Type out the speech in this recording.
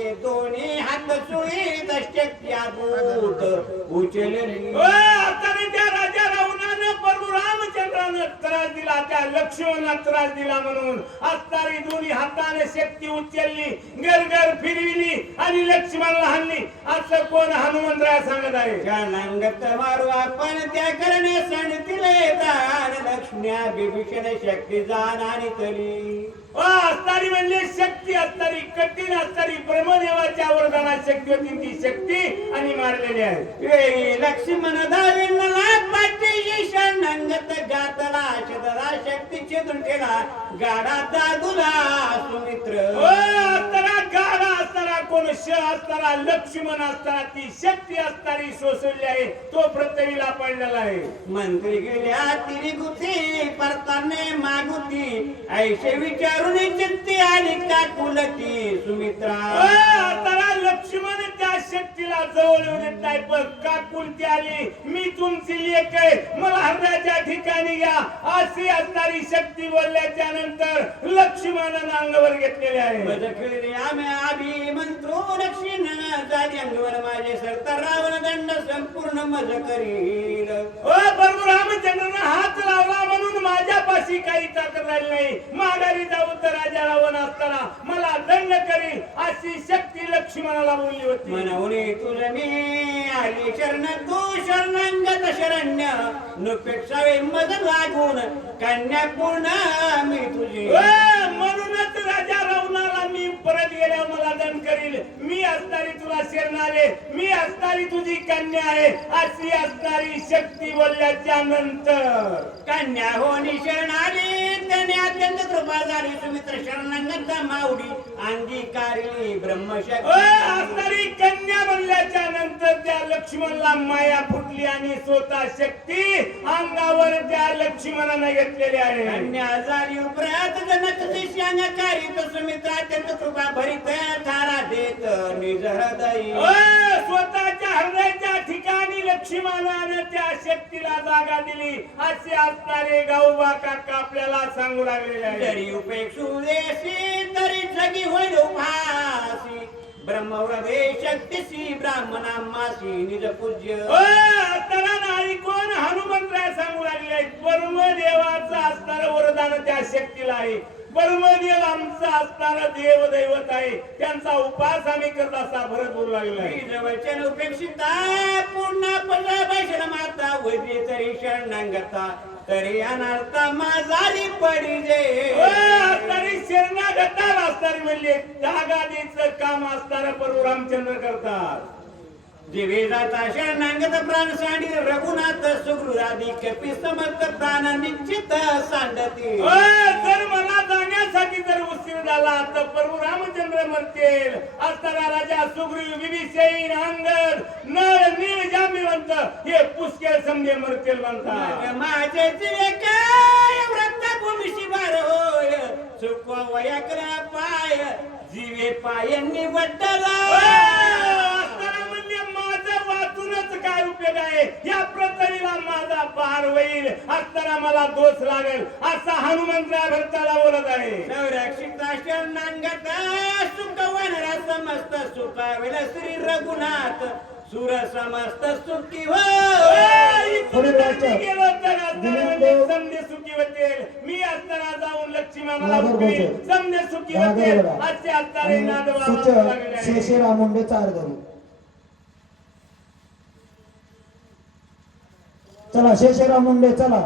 तुझे दोन्ही हात सुळीत शक्या दूत उचलली. तरी त्या राजा रावणानं प्रभू रामचंद्रानं त्रास दिला, त्या लक्ष्मणाला त्रास दिला म्हणून असणारी दोन्ही हाताने शक्ती उचलली, गरगर फिरविली आणि लक्ष्मणाला हाणली. असं कोण हनुमंतराय सांगत आहे? शरणागत मारू आपण त्या करणे सण दिले दान लक्ष्म्या विभीषण शक्ती जाण आणि तरी. असणारी म्हणजे शक्ती असणारी, कठीण असणारी ब्रह्मदेवाच्या वरदानात शक्ती होती, ती शक्ती आणि मारलेली आहे. लक्ष्मण धाविला पाठी शरणागत घातला शतरा शक्ती छेदून ठेला गाडा दादूला सुमित्र. असताना गाडा असताना कोण असताना लक्ष्मण असताना ती शक्ती असणारी सोसवली आहे, तो पृथ्वीला पडलेला आहे. मंत्री गेल्या तिरी गुथी परताने मागुती ऐशे विचारून चित्ती आणि काकुलती सुमित्रा. असताना लक्ष्मण त्या शक्तीला जवळ येऊ देत नाही, पण काकुलती आली, मी तुमची लेक आहे, मला हृदयाच्या ठिकाणी घ्या अशी असणारी शक्ती बोलल्याच्या नंतर लक्ष्मणानं अंगावर घेतलेले आहे. मजखेळी आम्ही आधी मंत्रो दक्षिण झाली अंगवर माझे सरता रावण दंड संपूर्ण मज करील. प्रभू रामचंद्रानं हात लावला म्हणून माझ्यापाशी काही ताकद राहिली नाही, माघारी जाऊ तर राजा रावण असताना मला दंड करील अशी शक्ती लक्ष्मणाला बोलली होती. म्हणून तुझ मी आली शरण तू शरणांगत शरण्य नुपेक्षावे मज लागून कन्या पूर्ण मी तुझी. म्हणूनच राजा रावणाला मी परत गेल्यावर मला दंड करील, मी असणारी तुला शरण आले, मी असणारी तुझी कन्या आहे अशी असणारी शक्ती बोलल्याच्या नंतर कन्या होनी शरण आली त्याने अत्यंत कृपा झाली सुमित्र शरणांगत माऊली अंगीकारली ब्रह्मशक्ती. असणारी कन्या बनल्याच्या नंतर त्या लक्ष्मणला माया फुटली आणि स्वतः शक्ती अंगावर त्या लक्ष्मणाने घेतलेली आहे. कन्या झाली उपरात जनक दिशांगाकारी सुमित्र अत्यंत कृपा भरित थारा देत निज हृदयी. स्वतःच्या हृदयाच्या ठिकाणी लक्ष्मणाने त्या शक्तीला जागा दिली असे असणारे गाऊबा काका आपल्याला सांगू लागलेले आहे. जरी उपेक्षू देशी तरी जगी होईल उपासी ब्रह्मवृदे शक्तीसी ब्राह्मणामासी निज पूज्य. त्याला नाही कोण हनुमंतराय सांगू लागले आहेत, ब्रह्मदेवाचं असणारं वरदान त्या शक्तीला आहे. ब्रह्मदेव आमचा असणारा देव दैवत आहे, त्यांचा उपास आम्ही करत असा भरत बोलू लागला आहे. वचन उपेक्षिता पूर्ण पदाभूषण माता वैद्य तरी शरणांगता तरी अनर्था माझारी पडी जे. तरी शरणागताला असणारी म्हणजे त्यागादीचं काम असणारं प्रभू रामचंद्र करतात. जीवे जाता शरणांगत प्राण सांडी रघुनाथ सुगृहादी कपी समर्थ प्राण निश्चित सांडती. जर मला जाण्यासाठी जर उशीर झाला तर प्रभू रामचंद्र मरतील, असताना राजा सुग्रीव विभीषण अंगद नळ नीळ जांबवंत हे पुष्कळ समजे मरतील म्हणतात. माझे जीवे काय व्रत भूमिशी बार होय चुकवा वयाकरा पाय जीवे पायांनी वटला. काय उपयोग आहे, या पृथ्वीला माझा पार होईल असताना मला दोष लागेल असा हनुमंत भरताला बोलत आहे. संरक्षिता शरणांगत सुखवनरा समस्त सुखावेल श्री रघुनाथ सुर समस्त सुखी हो. गेलो तर समजे सुखी होतील, मी असताना जाऊन लक्ष्मणाला समजे सुखी होतील असे असणारे नादवा शेषराव मुंडे चार धरू. चला शेषराव मुंडे चला.